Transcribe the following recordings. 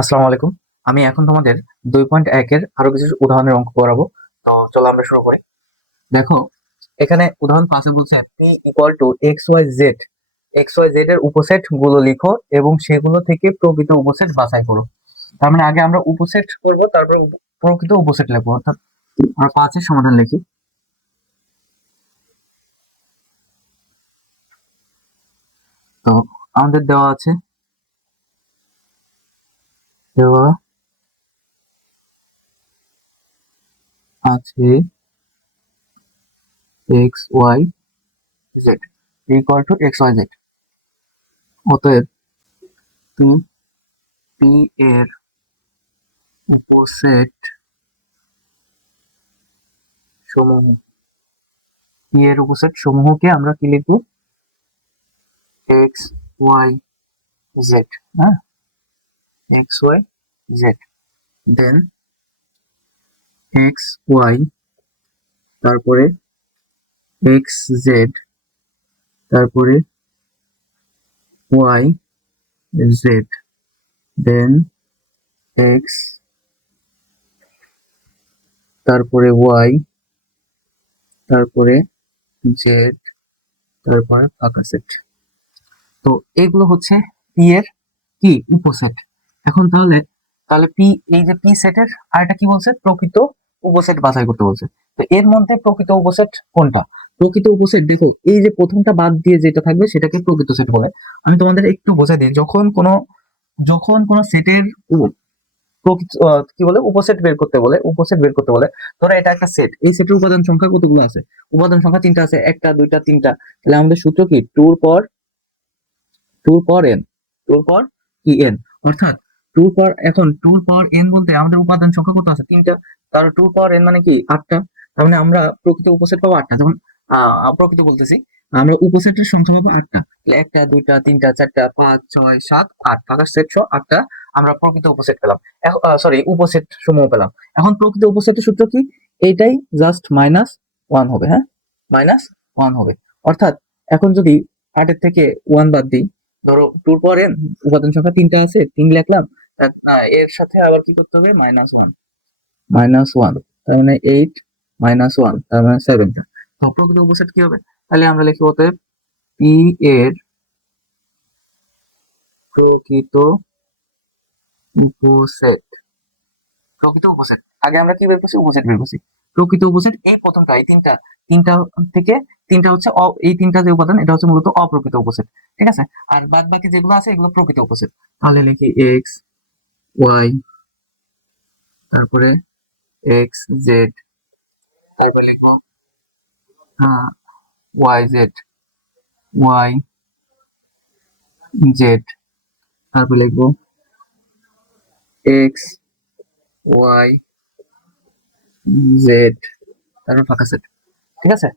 আসসালামু আলাইকুম। আমি এখন তোমাদের দুই পয়েন্ট একের আরও কিছু উদাহরণের অঙ্ক করাবো তো চলো আমরা শুরু করি। দেখো, এখানে উদাহরণ পাঁচে বলছে P equal to X Y Z X Y Z এর উপসেটগুলো লিখো এবং সেগুলো থেকে প্রকৃত উপসেট বাছাই করো। তার মানে আগে আমরা উপসেট করব, তারপরে প্রকৃত উপসেট লিখব। অর্থাৎ আমরা পাঁচের সমাধান লিখি। তো আমাদের দেওয়া আছে দেওয়া আছে X Y Z equal to X Y Z অতএব পি পি এর উপসেট সমূহ পি এর উপসেট সমূহকে আমরা কি লিখব? এক্স ওয়াই জেড হ্যাঁ? X Y Z then X Y তারপরে এক্স জেড তারপরে ওয়াই জেড দেন এক্স তারপরে ওয়াই তারপরে জেড তারপরে ফাঁকা সেট তো এগুলো হচ্ছে পি এর কি উপসেট? এখন তাহলে তাহলে পি এই যে পি সেটের আর এটা কি বলছে? প্রকৃত উপসেট বাছাই করতে বলছে। তো এর মধ্যে প্রকৃত উপসেট কোনটা? প্রকৃত উপসেট, দেখো, এই যে প্রথমটা বাদ দিয়ে যেটা থাকবে সেটাকে প্রকৃত সেট বলে। আমি তোমাদের একটু বোঝাই দিই, যখন কোনো যখন কোনো সেটের প্রকৃত কি বলে? উপসেট বের করতে বলে, উপসেট বের করতে বলে, ধরো এটা একটা সেট এই সেটের উপাদান সংখ্যা কতগুলো আছে? উপাদান সংখ্যা তিনটা আছে, একটা, দুইটা, তিনটা। তাহলে আমাদের সূত্র কি? টুর পর টুর পর এন টুর পর কি এন অর্থাৎ টুর পর এখন টুর পর এন বলতে আমাদের উপাদান সংখ্যা কত আছে? তিনটা। তার টুর পর এন মানে কি? আটটা। তার মানে আমরা প্রকৃত উপসেট পাবো আটটা। যেমন প্রকৃত বলতেছি, আমরা উপসেটের সংখ্যা পাবো আটটা। একটা, দুইটা, তিনটা, চারটা, পাঁচ, ছয়, সাত, আট। ফাঁকা সেট আটটা আমরা প্রকৃত উপসেট পেলাম। সরি উপসেট সমূহ পেলাম। এখন প্রকৃত উপসেটের সূত্র কি? এইটাই জাস্ট মাইনাস ওয়ান হবে হ্যাঁ? মাইনাস ওয়ান হবে। অর্থাৎ এখন যদি আটের থেকে ওয়ান বাদ দিই ধরো টুর পর উপাদান সংখ্যা তিনটা আছে, তিন লিখলাম এর সাথে আবার কি করতে হবে? মাইনাস ওয়ান মাইনাস ওয়ান তার মানে এইট মাইনাস ওয়ান তার মানে তো প্রকৃত উপসেট কি হবে? তাহলে আমরা লিখি অতএব পি এর প্রকৃত উপসেট। প্রকৃত উপসেট। আগে আমরা কি বের করছি? উপসেট বের করছি। প্রকৃত উপসেট এই প্রথমটা, এই তিনটা তিনটা থেকে তিনটা হচ্ছে এই তিনটা যে উপাদান, এটা হচ্ছে মূলত অপ্রকৃত উপসেট ঠিক আছে? আর বাদ বাকি যেগুলো আছে, এগুলো প্রকৃত উপসেট তাহলে লিখি এক্স ওয়াই তারপরে এক্স জেড তারপরে লিখব হ্যাঁ ওয়াই জেড ওয়াই জেড তারপরে লিখব এক্স ওয়াই জেড তারপর ফাঁকা সেট ঠিক আছে?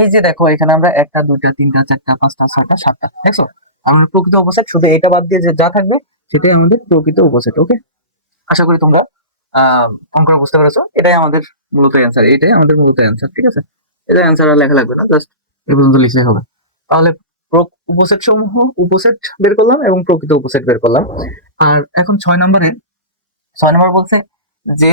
এই যে দেখো, এখানে আমরা একটা, দুইটা, তিনটা, চারটা, পাঁচটা, ছয়টা, সাতটা, দেখছ? আমাদের প্রকৃত উপসেট, শুধু এটা বাদ দিয়ে যে যা থাকবে, সেটাই আমাদের প্রকৃত উপসেট ওকে আশা করি তোমরা, আহ অঙ্কটা বুঝতে পেরেছ? এটাই আমাদের মূলত অ্যান্সার এটাই আমাদের মূলত অ্যান্সার ঠিক আছে? এটা অ্যান্সার আর লেখা লাগবে না জাস্ট এ পর্যন্ত লিখলেই হবে। তাহলে উপসেট সমূহ, উপসেট বের করলাম এবং প্রকৃত উপসেট বের করলাম। আর এখন ছয় নম্বরে, ছয় নম্বর বলছে যে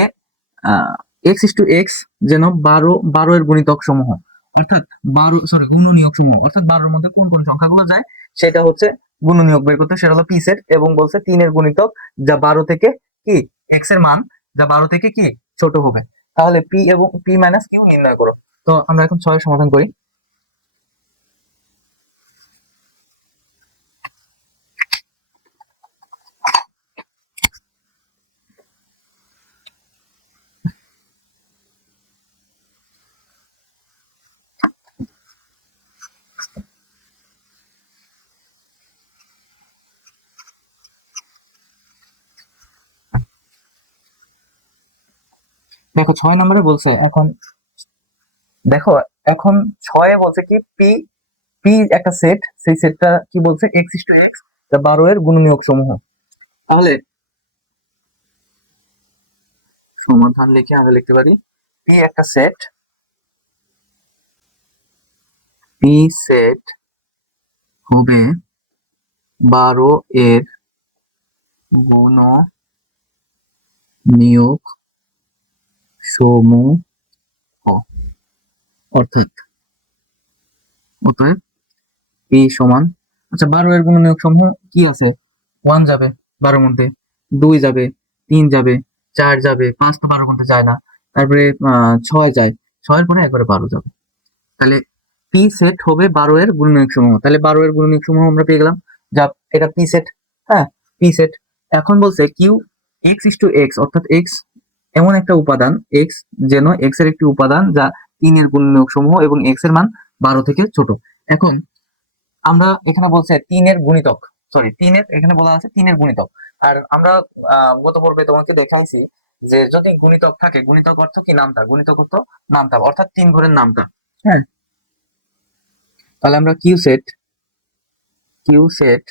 এক্স ইস টু এক্স যেন বারো বারো এর গুণিতক সমূহ। অর্থাৎ বারো সরি গুণনীয়ক সমূহ। অর্থাৎ বারোর মধ্যে কোন কোন সংখ্যাগুলো যায়? সেটা হচ্ছে গুণনীয়ক বের করতে, সেটা হলো পি সেট এবং বলছে তিনের গুণিতক, যা বারো থেকে কি? এক্সের মান, যা বারো থেকে কি? ছোট হবে। তাহলে পি এবং পি মাইনাস কিউ নির্ণয় করো। তো আমরা এখন ছয়ের সমাধান করি। দেখো, ছয় নম্বরে বলছে এখন, দেখো, এখন ছয়ে বলছে কি পি পি একটা সেট সেই সেটটা কি বলছে? এক্স ইস টু এক্স বারো এর গুণনীয়ক সমূহ। তাহলে সমাধান লিখে আমরা লিখতে পারি। পি একটা সেট পি সেট হবে বারো এর গুণ নিয়োগ সমূহ অর্থাৎ অতএব পি সমান আচ্ছা বারো এর গুণনীয়ক সমূহ কি আছে? ওয়ান যাবে বারোর মধ্যে, দুই যাবে, তিন যাবে, চার যাবে, পাঁচ তো বারোর মধ্যে যায় না। তারপরে ছয় যায়, ছয়ের পরে একবারে বারো যাবে। তাহলে পি সেট হবে বারো এর গুণনীয়ক সমূহ। তাহলে বারো এর গুণনীয়ক সমূহ আমরা পেয়ে গেলাম। যা, এটা পি সেট হ্যাঁ পি সেট এখন বলছে Q X is two X অর্থাৎ এক্স এমন একটা উপাদান এক্স যেন এক্সের একটি উপাদান যা তিনের গুণনীয়ক সমূহ এবং এক্সের মান বারো থেকে ছোট। এখন আমরা এখানে বলছে তিনের গুণিতক সরি তিনের এখানে বলা আছে তিনের গুণিতক। আর আমরা গত পর্বে তোমাকে দেখাইছি যে যদি গুণিতক থাকে গুণিতক অর্থ কি নামটা গুণিতক অর্থ নামটা অর্থাৎ তিন ঘরের নামটা হ্যাঁ। তাহলে আমরা কিউ সেট কিউ সেট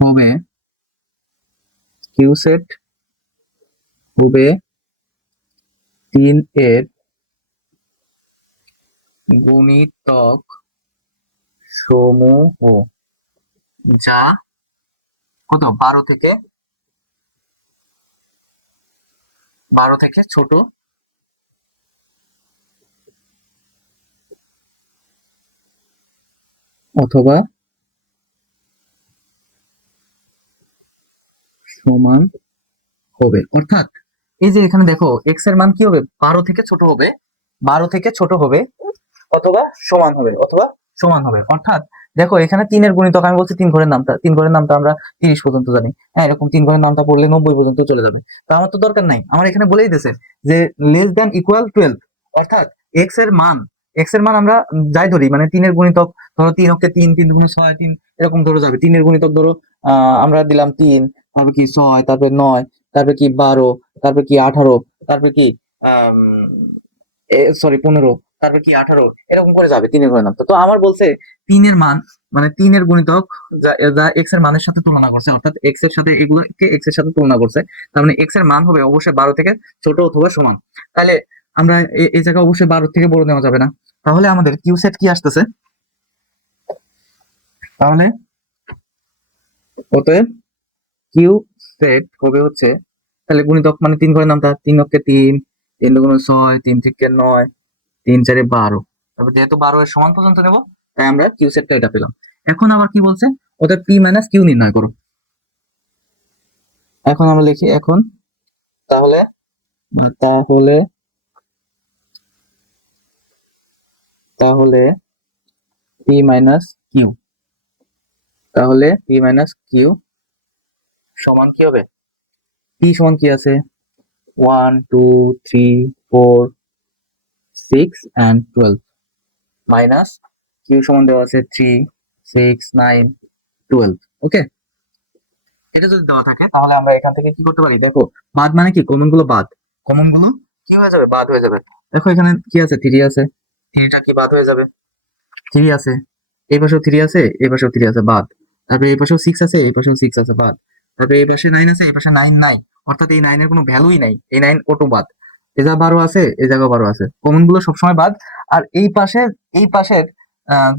হবে কিউ সেট হবে তিন এর গুণিতক সমূহ, যা কত? বারো থেকে? বারো থেকে ছোট। অথবা সমান হবে। অর্থাৎ এই যে এখানে দেখো এক্সের মান কি হবে? বারো থেকে ছোট হবে। বারো থেকে ছোট হবে, অথবা সমান হবে, অথবা সমান হবে। অর্থাৎ, দেখো, এখানে তিনের গুণিতক, আমি বলছি তিন ঘরের নামটা। তিন ঘরের নামটা আমরা তিরিশ পর্যন্ত জানি। হ্যাঁ এরকম তিন ঘরের নামটা পড়লে নব্বই পর্যন্ত চলে যাবে। তো আমার তো দরকার নাই। আমার এখানে বলেই দিয়েছে যে লেস দ্যান ইকুয়াল টুয়েলভ অর্থাৎ এক্সের মান এক্সের মান আমরা যাই ধরি মানে তিনের গুণিতক, ধরো তিন অক্ষে তিন তিন দুগুণে ছয়, তিন, এরকম ধরো যাবে। তিনের গুণিতক ধরো আমরা দিলাম তিন, তারপর কি ছয়, তারপরে নয় তারপরে কি বারো, তারপরে কি আঠারো, তারপরে কি সরি পনেরো, তারপরে কি আঠারো, এরকম করে যাবে তিনের নামটা। তো আমার বলছে তিনের মান মানে তিনের গুণিতক যা এক্সের মানের সাথে তুলনা করছে, অর্থাৎ এক্সের সাথে এগুলোকে এক্সের সাথে তুলনা করছে, তার মানে এক্সের মান হবে অবশ্যই বারো থেকে ছোট অথবা সমান। তাহলে আমরা এই জায়গায় অবশ্যই বারো থেকে বড় নেওয়া যাবে না। তাহলে আমাদের কিউ সেট কি আসতেছে? তাহলে অতএব কিউ সেট হবে হচ্ছে তাহলে গুণিতক মানে তিন ঘরের নামটা তিন অক্ষে তিন তিন দুগুণে ছয়, তিন থেকে নয়, তিন চারে বারো। তারপর যেহেতু বারো এর সমান পর্যন্ত নেব, তাই আমরা কিউ সেটটা এটা পেলাম। এখন আবার কি বলছে? ওদের পি মাইনাস কিউ নির্ণয় করো। এখন আমরা লিখি এখন, তাহলে তাহলে তাহলে পি মাইনাস কিউ তাহলে পি মাইনাস কিউ সমান কি হবে? পি সমান কি আছে? One two three four six and twelve minus Q সমান দেওয়া আছে three six nine twelve okay এটা যদি দেওয়া থাকে, তাহলে আমরা এখান থেকে কি করতে পারি? দেখো, বাদ মানে কি? কমনগুলো বাদ। কমনগুলো কি হয়ে যাবে? বাদ হয়ে যাবে। দেখো এখানে কি আছে? থ্রি আছে। থ্রিটা কি বাদ হয়ে যাবে? থ্রি আছে। এই পাশেও থ্রি আছে, এই পাশেও থ্রি আছে, বাদ। তারপরে এই পাশেও সিক্স আছে, এই পাশেও সিক্স আছে, বাদ। তারপরে এই পাশে নাইন আছে, এই পাশে নাইন নাই। অর্থাৎ এই নাইনের কোনো ভ্যালুই নাই। এই নাইন অটো বাদ। এ জায়গা বারো আছে, এ জায়গা বারো আছে। কমনগুলো সবসময় বাদ। আর এই পাশে এই পাশের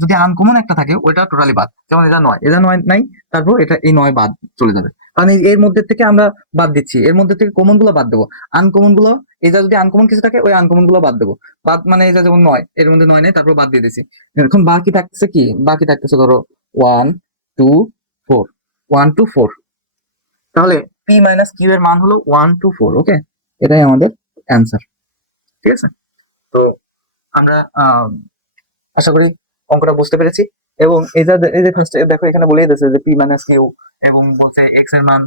যদি আনকমন একটা থাকে ওটা টোটালি বাদ। যেমন এটা নয়। এটা নয় নাই, তারপর এটা এই নয় বাদ চলে যাবে। কারণ এর মধ্যে থেকে আমরা বাদ দিচ্ছি। এর মধ্যে থেকে কমনগুলো বাদ দেবো। আনকমনগুলো যা যদি আনকমন কিছু থাকে, ওই আনকমনগুলো বাদ দেবো। বাদ মানে এটা যেমন নয়, এর মধ্যে নয় নেই, তারপর বাদ দিয়ে দিচ্ছি এখন বাকি থাকতেছে কি? বাকি থাকতেছে ধরো one two four one two four তাহলে পি মাইনাস কিউ এর মান হলো ওয়ান টু ফোর ওকে এটাই আমাদের অ্যান্সার ঠিক আছে? তো আমরা আশা করি অঙ্কটা বুঝতে পেরেছি। এবং এই যে এই যে দেখো এখানে বলেই দিয়েছে যে পি মাইনাস কিউ এবং বলছে এক্সের মান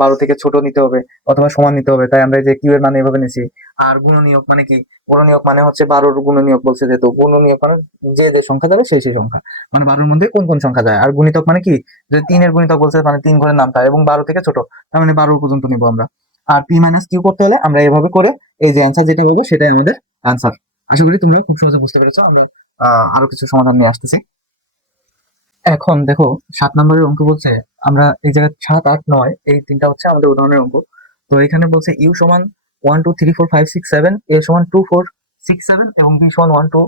বারো থেকে ছোট নিতে হবে অথবা সমান নিতে হবে। তাই আমরা যে কিউ এর মান এভাবে নিছি। আর গুণনীয়ক মানে কি? গুণনীয়ক মানে হচ্ছে বারোর গুণনীয়ক বলছে যেহেতু। গুণনীয়ক মানে যে যে সংখ্যা যাবে সেই সেই সংখ্যা। মানে বারোর মধ্যে কোন কোন সংখ্যা যায়? আর গুণিতক মানে কি? যে তিনের গুণিতক বলছে মানে তিন ঘরের নামটা এবং বারো থেকে ছোট। তার মানে বারো পর্যন্ত নিবো আমরা। আর পি মাইনাস কিউ করতে হলে আমরা এভাবে করে এই যে অ্যান্সার যেটা বলব সেটাই আমাদের অ্যান্সার আশা করি তোমরা খুব সহজে বুঝতে পেরেছ। আমি আরও কিছু সমাধান নিয়ে আসতেছি। এখন দেখো, সাত নম্বরের অঙ্ক বলছে, আমরা এই জায়গায় সাত, আট, নয়, এই তিনটা হচ্ছে আমাদের উদাহরণের অঙ্ক। তো এখানে বলছে ইউ সমান one, two, three, four, five, six, seven, A সমান টু, ফোর, সিক্স, সেভেন এবং বি সমান one, two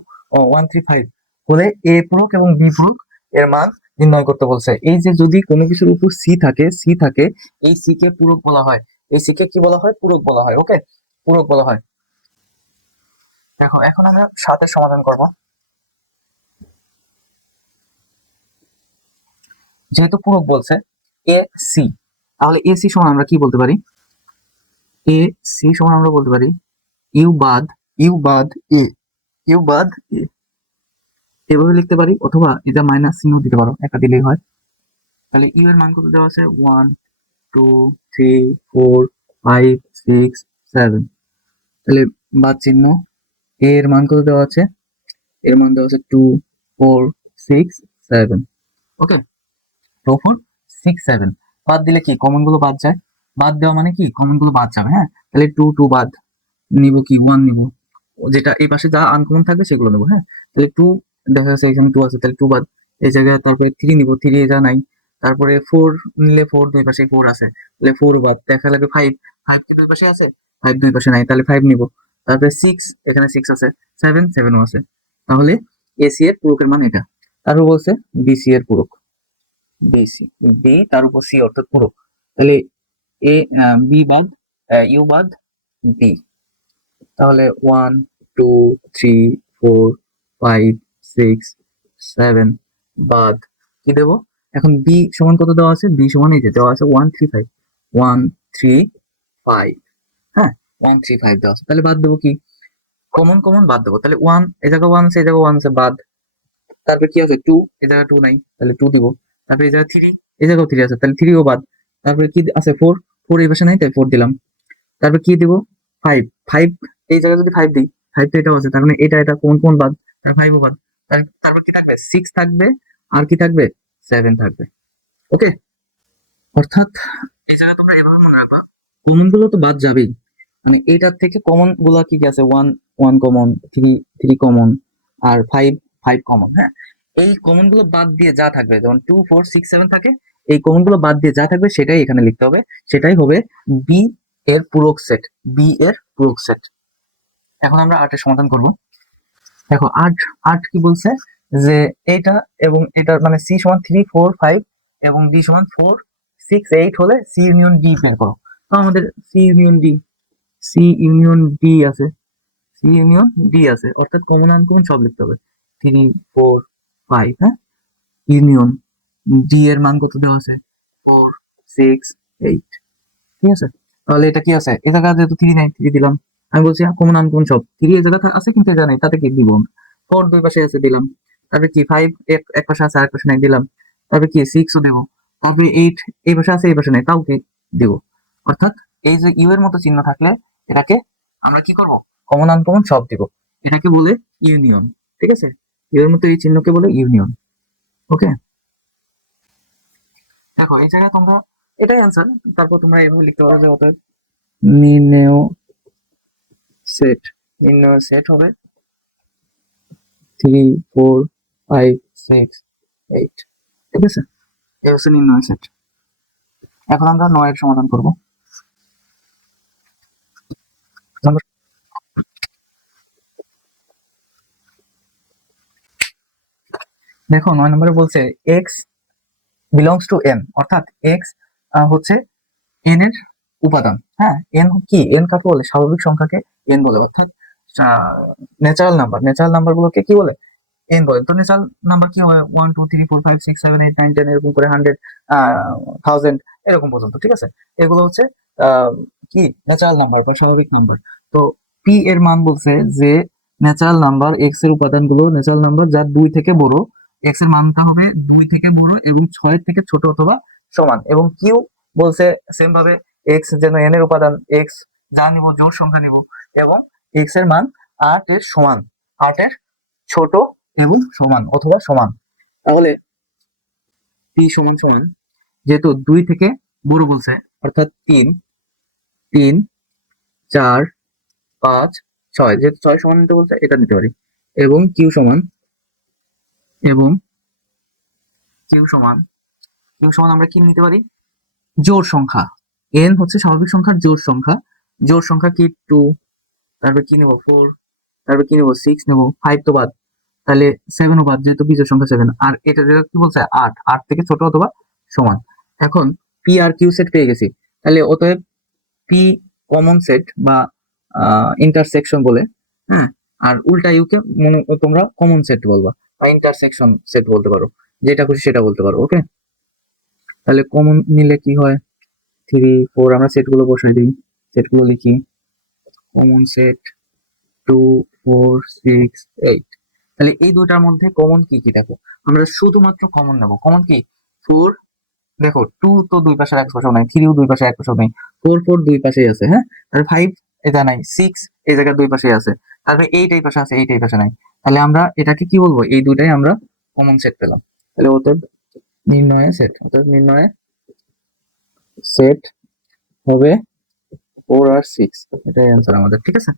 one, three, five. হলে এ পূরক এবং বি পূরক এর মান নির্ণয় করতে বলছে। এই যে যদি কোনো কিছুর উপর সি থাকে সি থাকে, এই সি কে পূরক বলা হয়। এই সি কে কি বলা হয়? পূরক বলা হয় ওকে পূরক বলা হয়। দেখো, এখন আমরা সাতের সমাধান করব। যেহেতু পূরক বলছে এ সি তাহলে এ সি সমান আমরা কি বলতে পারি? এ সি সমান আমরা বলতে পারি ইউ বাদ ইউ বাদ এ ইউ বাদ এ এভাবে লিখতে পারি অথবা এটা মাইনাস চিহ্ন দিতে পারো, একটা দিলেই হয়। তাহলে ইউ এর মান কত দেওয়া আছে? One two three four five six seven তাহলে বাদ চিহ্ন। এ এর মান কত দেওয়া আছে? এর মান দেওয়া আছে two four six seven okay two four six seven বাদ দিলে কি? কমনগুলো বাদ যায়। বাদ দেওয়া মানে কি? কমনগুলো বাদ যাবে হ্যাঁ? তাহলে টু টু বাদ। নিব কি? ওয়ান নিব। যেটা এই পাশে যা আনকমন থাকবে সেগুলো নেব হ্যাঁ? তাহলে টু দেখা যাচ্ছে এখানে টু আছে, তাহলে টু বাদ। এই জায়গায় তারপরে থ্রি নিব। থ্রি যা নাই। তারপরে ফোর নিলে ফোর দুই পাশে ফোর আছে। তাহলে ফোর বাদ। দেখা লাগবে ফাইভ ফাইভ কি দুই পাশে আছে? ফাইভ দুই পাশে নাই। তাহলে ফাইভ নিব। তারপরে সিক্স এখানে সিক্স আছে। সেভেন সেভেনও আছে। তাহলে এসি এর পূরকের মান এটা। তারপর বলছে বিসি এর পূরক। বিসি বি তার উপর সি অর্থাৎ পূরক তাহলে এ বি বাদ ইউ বাদ বি তাহলে one two three four five six seven বাদ কি দেবো? এখন বি সমান কত দেওয়া আছে? বি সমান এই যে দেওয়া আছে one three five one three five হ্যাঁ ওয়ান থ্রি ফাইভ দেওয়া আছে। তাহলে বাদ দেবো কি? কমন কমন বাদ দেবো। তাহলে ওয়ান এই জায়গায় ওয়ান এই জায়গায় ওয়ান আছে বাদ। তারপরে কি আছে? টু এই জায়গায় টু নাই। তাহলে টু দিব। তারপরে এই জায়গায় থ্রি এই জায়গায় থ্রি আছে তাহলে থ্রিও বাদ। তারপরে কি আছে ফোর ফোর এই পাশে নাই তাই ফোর দিলাম। তারপর কি দিব? ফাইভ ফাইভ এই জায়গায় যদি ফাইভ দিই ফাইভ তো এটাও আছে তার মানে এটা এটা কোন কোন বাদ? তার ফাইভও বাদ। তারপর কি থাকবে? সিক্স থাকবে আর কি থাকবে? সেভেন থাকবে। ওকে অর্থাৎ এই জায়গায় তোমরা এভাবে মনে রাখবা কমনগুলো তো বাদ যাবেই। মানে এটার থেকে কমনগুলা কি কি আছে? One one common three three common আর ফাইভ ফাইভ কমন হ্যাঁ? এই কমনগুলো বাদ দিয়ে যা থাকবে, যেমন টু ফোর সিক্স সেভেন থাকে, এই কমনগুলো বাদ দিয়ে যা থাকবে সেটাই এখানে লিখতে হবে। সেটাই হবে বি এর পূরক সেট বি এর পূরক সেট এখন আমরা আটের সমাধান করব। দেখো, আট আট কি বলছে? যে এটা এবং এটা মানে সি সমান থ্রি ফোর ফাইভ এবং ডি সমান ফোর সিক্স এইট হলে সি ইউনিয়ন ডি বের করো। তো আমাদের C union D C union D আছে। সি ইউনিয়ন ডি আছে। অর্থাৎ কমন আনকমন সব লিখতে হবে। থ্রি ফোর ফাইভ হ্যাঁ? ইউনিয়ন ডি এর মান কত দেওয়া আছে? ফোর সিক্স এইট ঠিক আছে? তাহলে এটা কি আছে? এ থ্রি নাই থ্রি দিলাম। আমি বলছি কমন সব। থ্রি আছে কিন্তু এটা নাই, তাতে কি দিব? ফোর দুই পাশে আছে, দিলাম। তারপরে কি ফাইভ এক পাশে আছে, আরেক পাশে নাই, দিলাম। তারপরে কি সিক্সও দেবো। তারপরে এইট এই পাশে আছে, এই পাশে নাই, তাও কি দিব? অর্থাৎ এই যে ইউ এর মতো চিহ্ন থাকলে এটাকে আমরা কি করব? কমন আনকমন সব দিব। এটাকে বলে ইউনিয়ন ঠিক আছে? এর মতো এই চিহ্নকে বলে ইউনিয়ন ওকে দেখো এই জায়গায় তোমরা এটাই অ্যান্সার তারপর তোমরা এভাবে লিখতে পারো যে অতএব নির্ণেয় সেট নির্ণয় সেট হবে। Three four five six eight ঠিক আছে? এই হচ্ছে নির্ণয় সেট এখন আমরা নয়ের সমাধান করব আমরা- দেখো, নয় নম্বরে বলছে এক্স বিলংস টু এন অর্থাৎ এক্স হচ্ছে এন এর উপাদান। হ্যাঁ এন কি? এন কাকে বলে? স্বাভাবিক সংখ্যাকে এন বলে, অর্থাৎ ন্যাচারাল নাম্বার ন্যাচারাল নাম্বার গুলোকে কি বলে? এন বলে। তো ন্যাচারাল নাম্বার কি হয়? One two three four five six seven eight nine ten এরকম করে হান্ড্রেড থাউজেন্ড এরকম পর্যন্ত, ঠিক আছে? এগুলো হচ্ছে কি? ন্যাচারাল নাম্বার বা স্বাভাবিক নাম্বার তো পি এর মান বলছে যে ন্যাচারাল নাম্বার এক্সের উপাদানগুলো ন্যাচারাল নাম্বার যার দুই থেকে বড় এক্সের মানটা হবে দুই থেকে বড় এবং ছয় থেকে ছোট অথবা সমান। এবং কিউ বলছে সেম ভাবে এক্স যেন এন এর উপাদান এক্স যা নিব, জোড় সংখ্যা নিব, এবং এক্সের মান আট এর সমান। আট এর ছোট এবং সমান অথবা সমান। তাহলে পি সমান সমান, যেহেতু দুই থেকে বড় বলছে, অর্থাৎ তিন তিন, চার, পাঁচ, ছয়, যেহেতু ছয় সমান নিতে বলছে, এটা নিতে পারি। এবং কিউ সমান এবং কিউ সমান কিউ সমান আমরা কি নিতে পারি? জোড় সংখ্যা। এন হচ্ছে স্বাভাবিক সংখ্যার জোড় সংখ্যা। জোড় সংখ্যা কি? টু তারপর কি নেব? ফোর তারপর কি নেব? সিক্স নেব। ফাইভ তো বাদ। তাহলে সেভেনও বাদ যেহেতু বিজোড় সংখ্যা সেভেন আর এটা যেটা কি বলছে? আট। আট থেকে ছোট অথবা সমান। এখন পি আর কিউ সেট পেয়ে গেছি। তাহলে অতএব পি কমন সেট বা ইন্টারসেকশন বলে। হ্যাঁ আর উল্টা ইউকে মনে তোমরা কমন সেট বলবা। ইন্টারসেকশন সেট বলতে পারো। যেটা খুশি সেটা বলতে পারো ওকে তাহলে কমন নিলে কি হয়? থ্রি ফোর আমরা সেটগুলো বসাই দিই। সেটগুলো লিখি। Common set two four six eight তাহলে এই দুটার মধ্যে কমন কি কি দেখো? আমরা শুধুমাত্র কমন নেব। কমন কি? ফোর দেখো টু তো দুই পাশে এক পাশেও নাই থ্রিও দুই পাশে এক পাশেও নাই। ফোর ফোর দুই পাশেই আছে হ্যাঁ? আর ফাইভ এটা নাই। সিক্স এই জায়গায় দুই পাশেই আছে। তারপরে এইট এই পাশে আছে এইট এই পাশে নাই। তাহলে আমরা এটাকে কি বলব? এই দুটাই আমরা কমন সেট পেলাম। তাহলে ওদের নির্ণয়ে সেট অর্থাৎ নির্ণয়ে সেট হবে ফোর আর সিক্স এটাই অ্যান্সার আমাদের, ঠিক আছে?